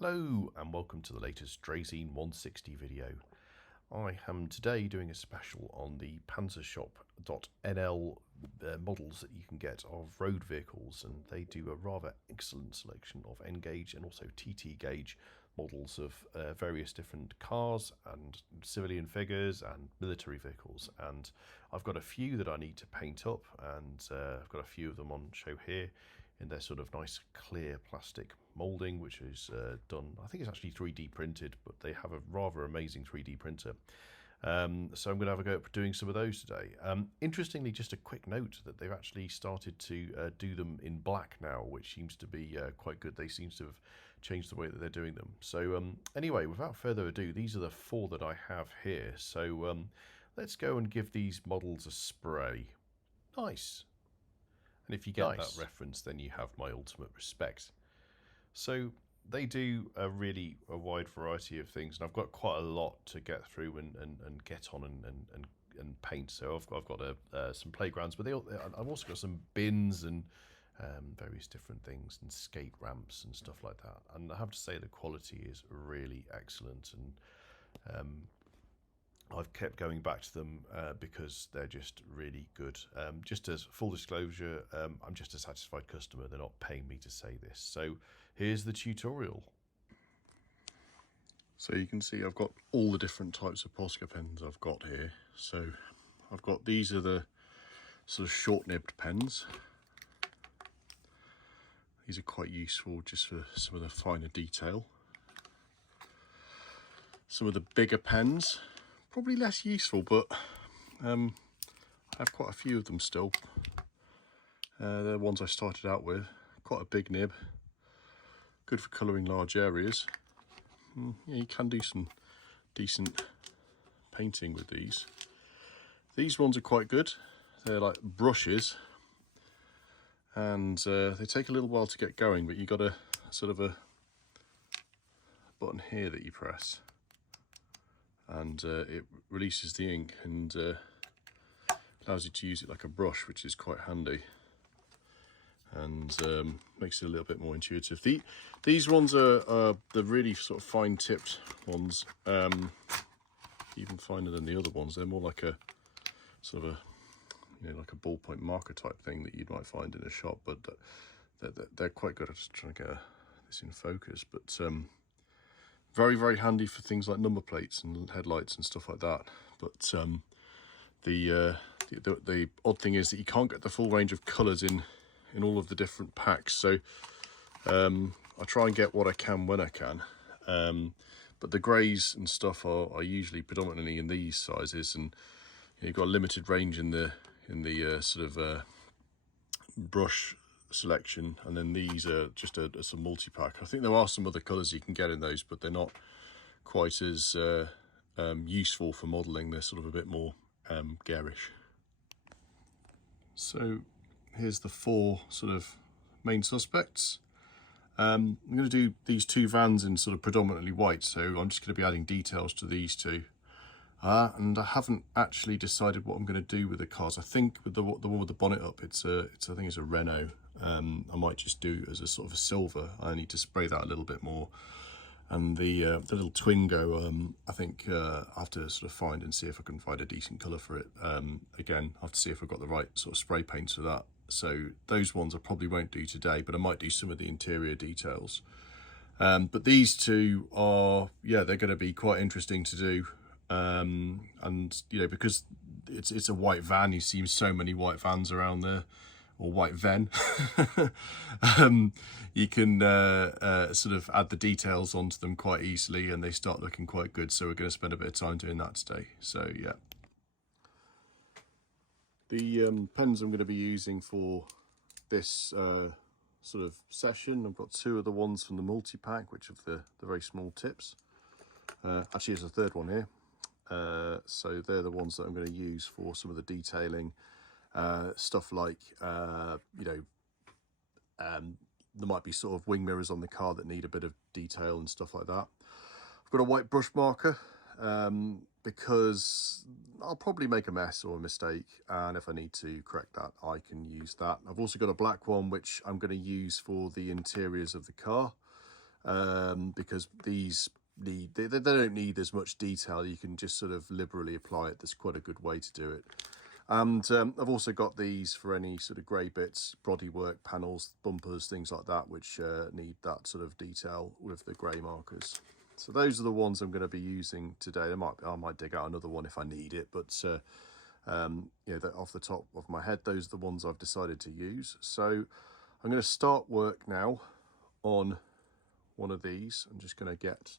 Hello and welcome to the latest Draisine 160 video. I am today doing a special on the Panzershop.nl models that you can get of road vehicles, and they do a rather excellent selection of N-gauge and also TT gauge models of various different cars and civilian figures and military vehicles. And I've got a few that I need to paint up, and I've got a few of them on show here in their sort of nice clear plastic moulding, which is done, I think it's actually 3D printed, but they have a rather amazing 3D printer. So I'm going to have a go at doing some of those today. Interestingly, just a quick note that they've actually started to do them in black now, which seems to be quite good. They seem to have changed the way that they're doing them. So anyway, without further ado, these are the four that I have here. So let's go and give these models a spray. Nice. And if you get that reference, then you have my ultimate respect. So they do a wide variety of things, and I've got quite a lot to get through and get on and paint. So I've got some playgrounds, but I've also got some bins and various different things and skate ramps and stuff like that. And I have to say the quality is really excellent, and I've kept going back to them because they're just really good. Just as full disclosure, I'm just a satisfied customer. They're not paying me to say this. So here's the tutorial. So you can see I've got all the different types of Posca pens I've got here. So I've got, these are the sort of short nibbed pens. These are quite useful just for some of the finer detail. Some of the bigger pens, probably less useful, but I have quite a few of them still. They're the ones I started out with. Quite a big nib, good for colouring large areas. Yeah, you can do some decent painting with these. These ones are quite good. They're like brushes, and they take a little while to get going, but you got a sort of a button here that you press, and it releases the ink and allows you to use it like a brush, which is quite handy, and makes it a little bit more intuitive. These ones are the really sort of fine tipped ones, even finer than the other ones. They're more like a sort of a, you know, like a ballpoint marker type thing that you might find in a shop, but they're quite good. I'm just trying to get this in focus, but very, very handy for things like number plates and headlights and stuff like that. But the odd thing is that you can't get the full range of colours in all of the different packs. So I try and get what I can when I can. But the greys and stuff are usually predominantly in these sizes, and you've got a limited range in the sort of brush selection, and then these are just a multi-pack. I think there are some other colours you can get in those, but they're not quite as useful for modelling. They're sort of a bit more garish. So here's the four sort of main suspects. I'm going to do these two vans in sort of predominantly white, so I'm just going to be adding details to these two. And I haven't actually decided what I'm going to do with the cars. I think with the one with the bonnet up, I think it's a Renault. I might just do as a sort of a silver. I need to spray that a little bit more. And the little Twingo, I think I have to sort of find and see if I can find a decent colour for it. Again, I have to see if I've got the right sort of spray paints for that. So those ones I probably won't do today, but I might do some of the interior details. But these two are, yeah, they're going to be quite interesting to do. And you know, because it's a white van, you see so many white vans around there, or white ven. You can sort of add the details onto them quite easily, and they start looking quite good. So we're going to spend a bit of time doing that today. So yeah, the pens I'm going to be using for this sort of session, I've got two of the ones from the multi-pack, which have the very small tips. Actually, there's a third one here. So they're the ones that I'm going to use for some of the detailing stuff, like you know, there might be sort of wing mirrors on the car that need a bit of detail and stuff like that. I've got a white brush marker because I'll probably make a mess or a mistake, and if I need to correct that, I can use that. I've also got a black one which I'm going to use for the interiors of the car. because these they don't need as much detail. You can just sort of liberally apply it. That's quite a good way to do it. And I've also got these for any sort of grey bits, bodywork, panels, bumpers, things like that, which need that sort of detail with the grey markers. So those are the ones I'm going to be using today. I might dig out another one if I need it, but off the top of my head, those are the ones I've decided to use. So I'm going to start work now on one of these. I'm just going to get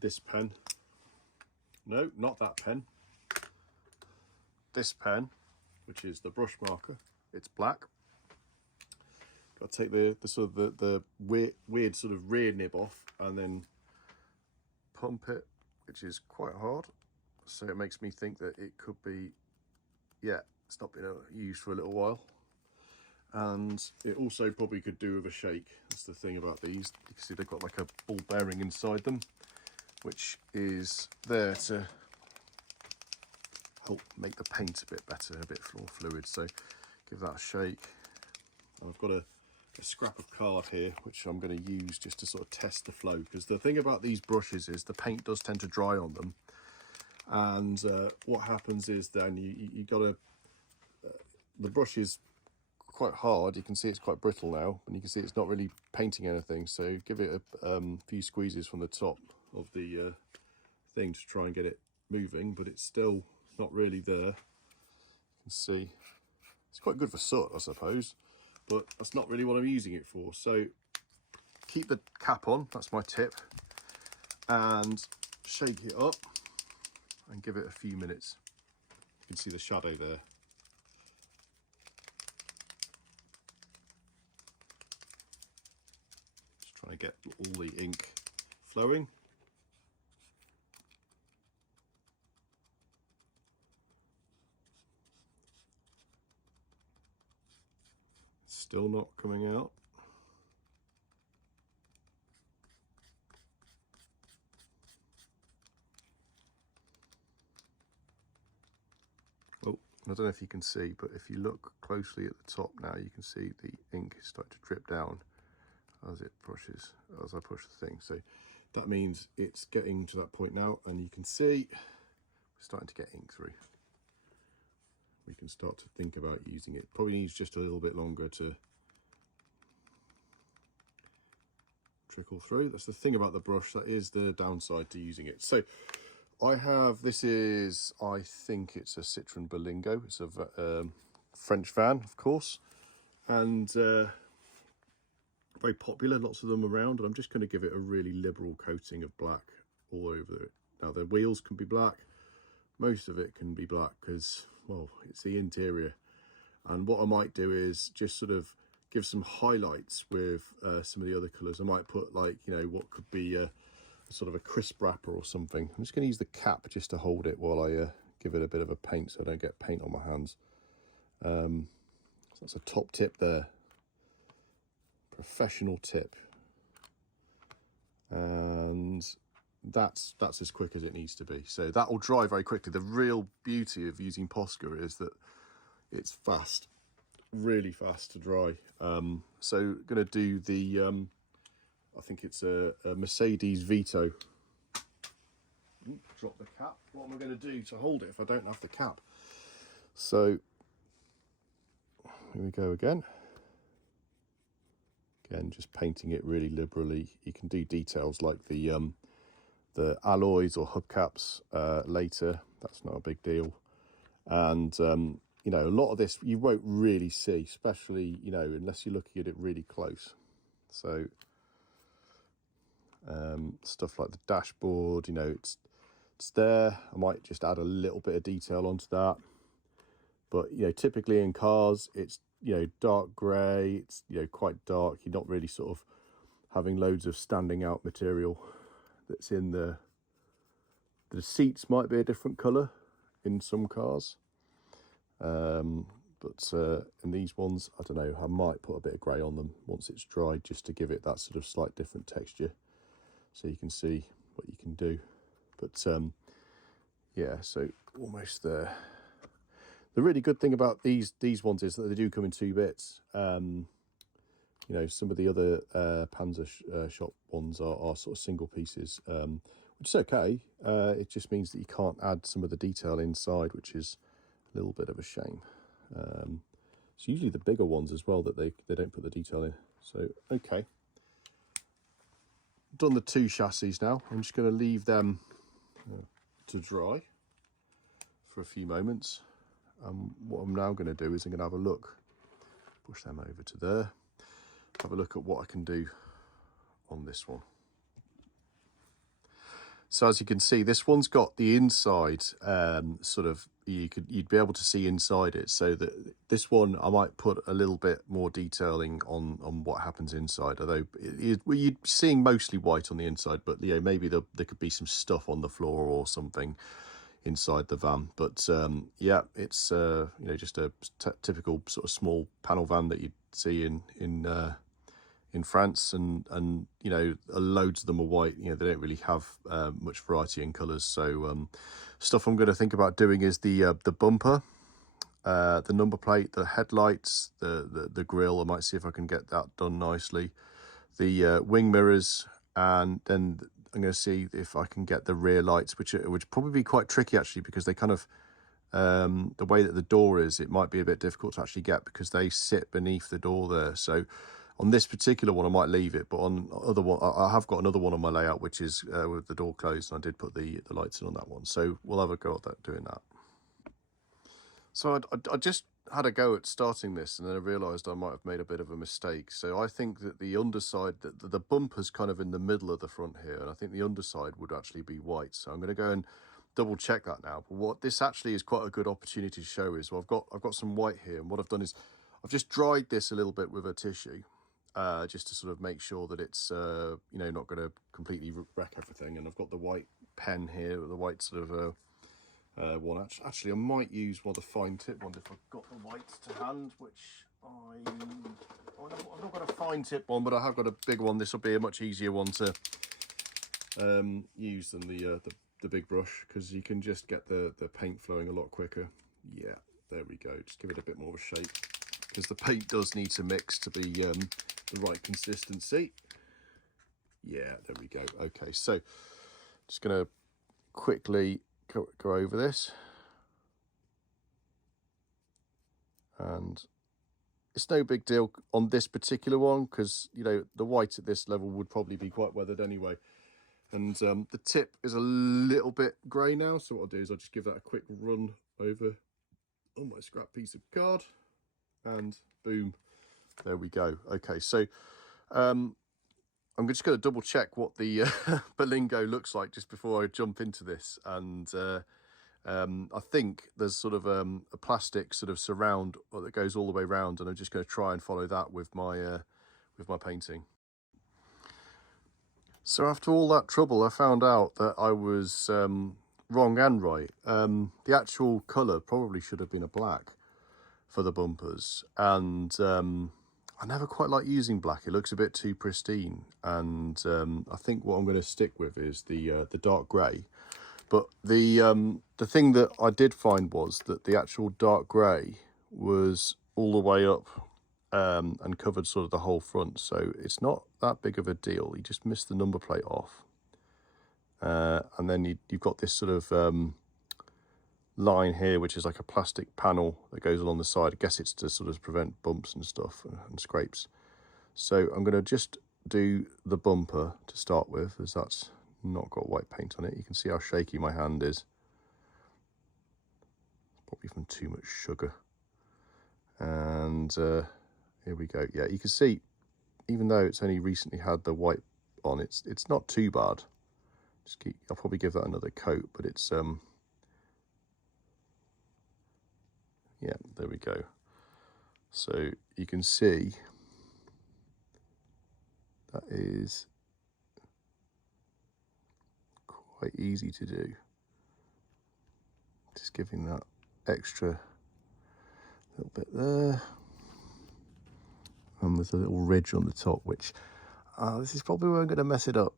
this pen. No, not that pen. This pen, which is the brush marker. It's black. Got to take the weird sort of rear nib off and then pump it, which is quite hard. So it makes me think that it could be, yeah, it's not been used for a little while. And it also probably could do with a shake. That's the thing about these. You can see they've got like a ball bearing inside them, which is there to help make the paint a bit better, a bit more fluid. So give that a shake. I've got a scrap of card here, which I'm going to use just to sort of test the flow, because the thing about these brushes is the paint does tend to dry on them, and what happens is then you got to the brush is quite hard. You can see it's quite brittle now, and you can see it's not really painting anything, so give it a few squeezes from the top of the thing to try and get it moving, but it's still not really there. You can see it's quite good for soot, I suppose, but that's not really what I'm using it for. So keep the cap on, that's my tip, and shake it up and give it a few minutes. You can see the shadow there. Just trying to get all the ink flowing. Still not coming out. Oh, I don't know if you can see, but if you look closely at the top now, you can see the ink is starting to drip down as it pushes, as I push the thing. So that means it's getting to that point now, and you can see we're starting to get ink through. We can start to think about using it. Probably needs just a little bit longer to trickle through. That's the thing about the brush, that is the downside to using it. So I have, this is, I think it's a Citroen Berlingo. It's a French van, of course, and very popular, lots of them around, and I'm just going to give it a really liberal coating of black all over it. Now the wheels can be black, most of it can be black because, well, it's the interior. And what I might do is just sort of give some highlights with some of the other colours. I might put, like, you know, what could be a sort of a crisp wrapper or something. I'm just going to use the cap just to hold it while I give it a bit of a paint, so I don't get paint on my hands. So that's a top tip there, professional tip, and that's as quick as it needs to be. So that will dry very quickly. The real beauty of using Posca is that it's fast, really fast to dry. So going to do the I think it's a Mercedes Vito. Ooh, drop the cap. What am I going to do to hold it if I don't have the cap? So here we go again. Again, just painting it really liberally. You can do details like the alloys or hubcaps later. That's not a big deal. And you know, a lot of this you won't really see, especially, you know, unless you're looking at it really close. So stuff like the dashboard, you know, it's there. I might just add a little bit of detail onto that. But, you know, typically in cars, it's, you know, dark grey, it's, you know, quite dark. You're not really sort of having loads of standing out material that's in the seats might be a different colour in some cars. But in these ones, I don't know, I might put a bit of grey on them once it's dried, just to give it that sort of slight different texture, so you can see what you can do. But yeah, so almost there. The really good thing about these ones is that they do come in 2 bits. You You know, some of the other Panzershop ones are sort of single pieces, which is okay. It just means that you can't add some of the detail inside, which is a little bit of a shame. It's usually the bigger ones as well that they don't put the detail in. So, okay. Done the two chassis now. I'm just going to leave them to dry for a few moments. What I'm now going to do is I'm going to have a look, push them over to there, have a look at what I can do on this one. So as you can see, this one's got the inside sort of, you'd be able to see inside it. So that this one, I might put a little bit more detailing on what happens you'd be seeing mostly white on the inside, but you know, maybe there could be some stuff on the floor or something inside the van. But yeah, it's you know, just a typical sort of small panel van that you'd see in France, and you know, loads of them are white. You know, they don't really have much variety in colours. So stuff I'm going to think about doing is the bumper, the number plate, the headlights, the grille. I might see if I can get that done nicely, the wing mirrors, and then I'm going to see if I can get the rear lights, which probably be quite tricky actually, because they kind of the way that the door is, it might be a bit difficult to actually get because they sit beneath the door there. So on this particular one, I might leave it, but on other one, I have got another one on my layout, which is with the door closed, and I did put the lights in on that one. So we'll have a go at that, doing that. So I just had a go at starting this, and then I realised I might have made a bit of a mistake. So I think that the underside, the bumper's kind of in the middle of the front here, and I think the underside would actually be white. So I'm going to go and double check that now. But what this actually is quite a good opportunity to show is, well, I've got some white here, and what I've done is I've just dried this a little bit with a tissue. Just to sort of make sure that it's you know, not going to completely wreck everything. And I've got the white pen here, the white sort of one. Actually, I might use one of the fine tip one if I've got the whites to hand, which I've not got a fine tip one, but I have got a big one. This will be a much easier one to use than the big brush, because you can just get the paint flowing a lot quicker. Yeah, there we go. Just give it a bit more of a shape, because the paint does need to mix to be the right consistency. Yeah, there we go. Okay, so just going to quickly go over this, and it's no big deal on this particular one, because you know, the white at this level would probably be quite weathered anyway. And the tip is a little bit grey now, so what I'll do is I'll just give that a quick run over on my scrap piece of card, and boom, there we go. Okay, so I'm just going to double check what the Berlingo looks like just before I jump into this. And I think there's sort of a plastic sort of surround that goes all the way around, and I'm just going to try and follow that with my painting. So after all that trouble, I found out that I was wrong and right. The actual colour probably should have been a black for the bumpers, and I never quite like using black. It looks a bit too pristine, and I think what I'm going to stick with is the dark grey. But the thing that I did find was that the actual dark grey was all the way up and covered sort of the whole front, so it's not that big of a deal. You just miss the number plate off, and then you've got this sort of line here, which is like a plastic panel that goes along the side. I guess it's to sort of prevent bumps and stuff and scrapes. So I'm going to just do the bumper to start with, as that's not got white paint on it. You can see how shaky my hand is, probably from too much sugar. And here we go. Yeah, you can see, even though it's only recently had the white on, it's not too bad. I'll probably give that another coat, but it's yeah, there we go. So you can see that is quite easy to do. Just giving that extra little bit there. And there's a little ridge on the top, which this is probably where I'm going to mess it up.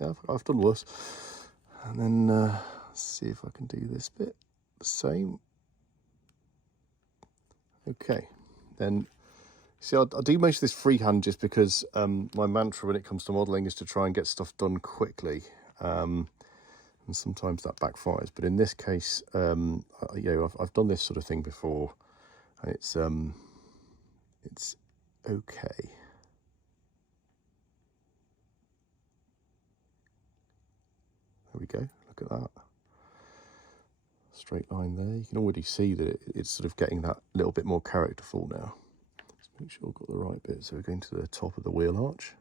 Yeah, I've done worse. And then Let's see if I can do this bit the same. Okay, then see, I do most of this freehand just because my mantra when it comes to modelling is to try and get stuff done quickly, and sometimes that backfires. But in this case, you know, I've done this sort of thing before, and it's okay. There we go. Look at that. Straight line there. You can already see that it's sort of getting that little bit more characterful now. Let's make sure I've got the right bit. So we're going to the top of the wheel arch.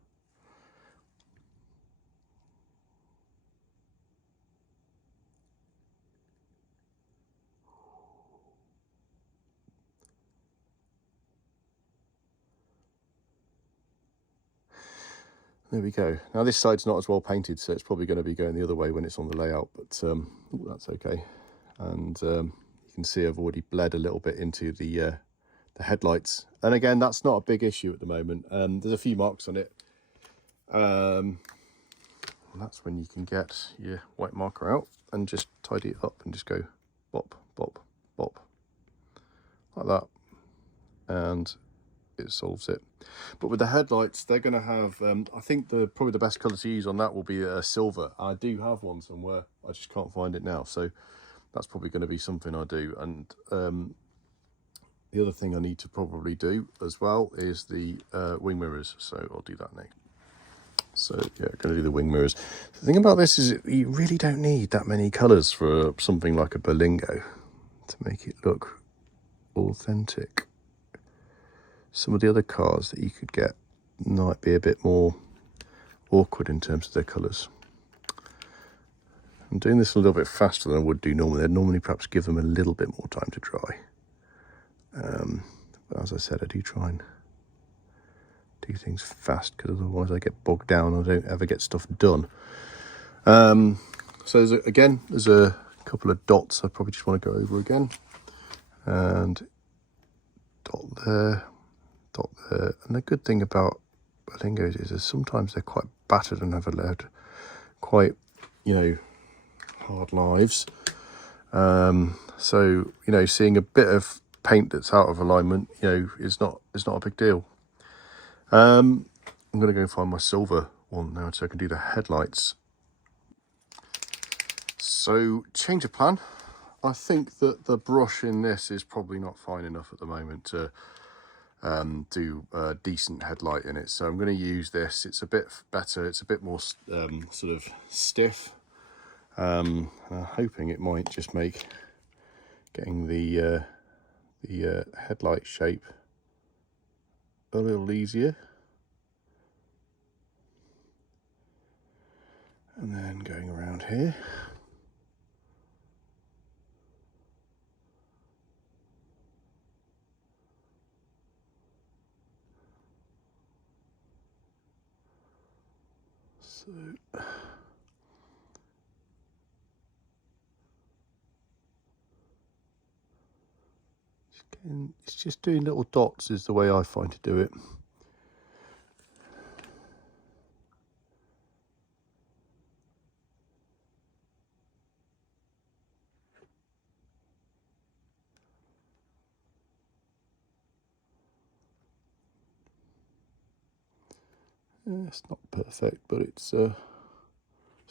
There we go. Now this side's not as well painted, so it's probably going to be going the other way when it's on the layout, but that's okay. And you can see I've already bled a little bit into the headlights. And again, that's not a big issue at the moment. There's a few marks on it. And that's when you can get your white marker out and just tidy it up and just go bop, bop, bop, like that. And it solves it. But with the headlights, they're going to have I think probably the best colour to use on that will be a silver. I do have one somewhere, I just can't find it now, so that's probably going to be something I do. And the other thing I need to probably do as well is the wing mirrors, so I'll do that next. So yeah, going to do the wing mirrors. The thing about this is you really don't need that many colours for something like a Berlingo to make it look authentic. Some of the other cars that you could get might be a bit more awkward in terms of their colours. I'm doing this a little bit faster than I would do normally. I'd normally perhaps give them a little bit more time to dry. But as I said, I do try and do things fast because otherwise I get bogged down. I don't ever get stuff done. So there's a couple of dots I probably just want to go over again. And dot there. And the good thing about Berlingos is that sometimes they're quite battered and have led quite, you know, hard lives. So, you know, seeing a bit of paint that's out of alignment, you know, is not a big deal. I'm going to go and find my silver one now so I can do the headlights. So, change of plan. I think that the brush in this is probably not fine enough at the moment to do a decent headlight in it, so I'm going to use this. It's a bit better, it's a bit more sort of stiff. I'm hoping it might just make getting the headlight shape a little easier. And then going around here. So it's just doing little dots is the way I find to do it. It's not perfect, but it's a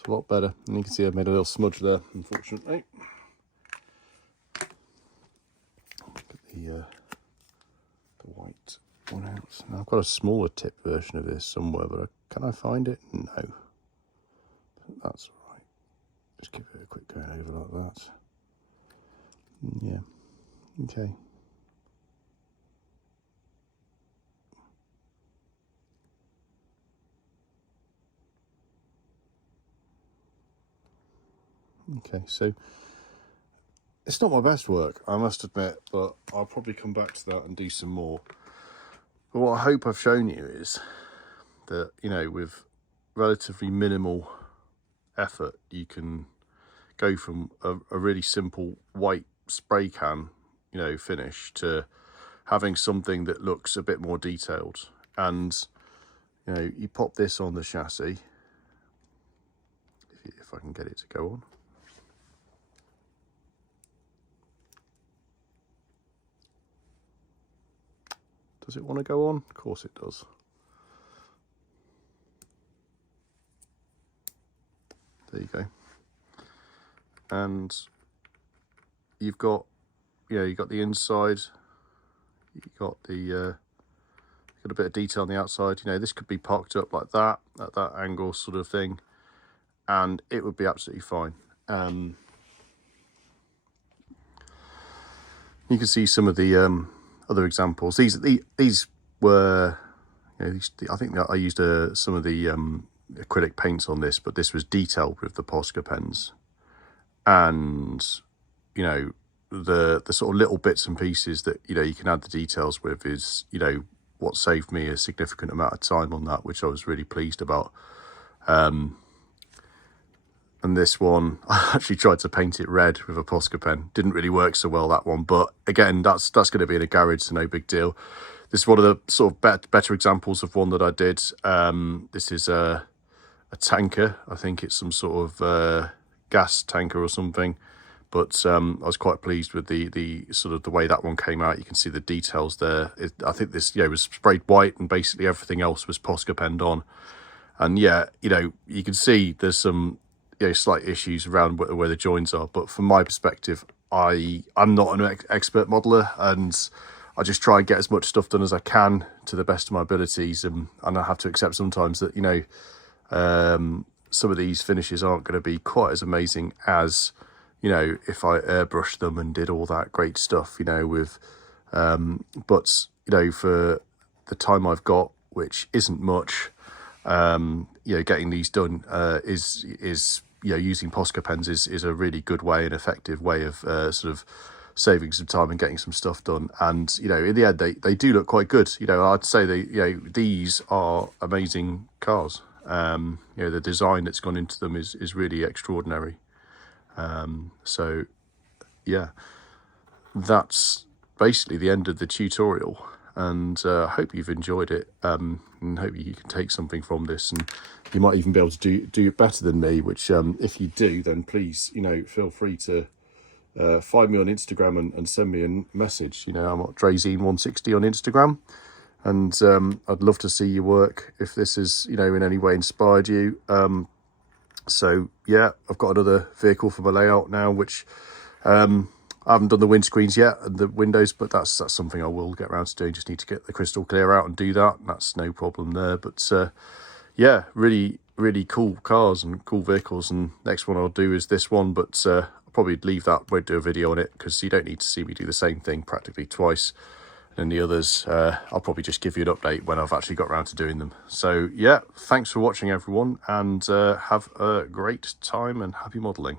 lot better. And you can see I've made a little smudge there, unfortunately. Look at the white one out. Now I've got a smaller tip version of this somewhere, but can I find it? No. That's all right. Just give it a quick going over like that. Yeah. Okay. Okay, so it's not my best work, I must admit, but I'll probably come back to that and do some more. But what I hope I've shown you is that, you know, with relatively minimal effort, you can go from a really simple white spray can, you know, finish to having something that looks a bit more detailed. And, you know, you pop this on the chassis, if I can get it to go on. Does it want to go on? Of course it does. There you go. And you've got, you've got the inside, you've got the got a bit of detail on the outside. This could be parked up like that, at that angle sort of thing, and it would be absolutely fine. You can see some of the other examples. These were, I think I used some of the acrylic paints on this, but this was detailed with the Posca pens, and the sort of little bits and pieces that you can add the details with is what saved me a significant amount of time on that, which I was really pleased about. And this one, I actually tried to paint it red with a Posca pen. Didn't really work so well, that one. But again, that's going to be in a garage, so no big deal. This is one of the sort of better examples of one that I did. This is a tanker. I think it's some sort of gas tanker or something. But I was quite pleased with the sort of the way that one came out. You can see the details there. I think this was sprayed white, and basically everything else was Posca penned on. And you can see there's some slight issues around where the joins are, but from my perspective, I'm not an expert modeler, and I just try and get as much stuff done as I can to the best of my abilities, and I have to accept sometimes that some of these finishes aren't going to be quite as amazing as if I airbrushed them and did all that great stuff with but for the time I've got, which isn't much, getting these done is using Posca pens is a really good way, an effective way of sort of saving some time and getting some stuff done. And in the end, they do look quite good. I'd say these are amazing cars. The design that's gone into them is really extraordinary. So yeah, that's basically the end of the tutorial, and I hope you've enjoyed it, and hope you can take something from this, and you might even be able to do it better than me, which if you do, then please feel free to find me on Instagram and send me a message. I'm at Drazine160 on Instagram, and I'd love to see your work if this is in any way inspired you. So yeah, I've got another vehicle for my layout now, which I haven't done the windscreens yet and the windows, but that's something I will get around to doing. Just need to get the crystal clear out and do that. That's no problem there. But yeah, really, really cool cars and cool vehicles. And next one I'll do is this one, but I'll probably leave that, won't do a video on it, because you don't need to see me do the same thing practically twice. And the others, I'll probably just give you an update when I've actually got around to doing them. So yeah, thanks for watching everyone, and have a great time and happy modelling.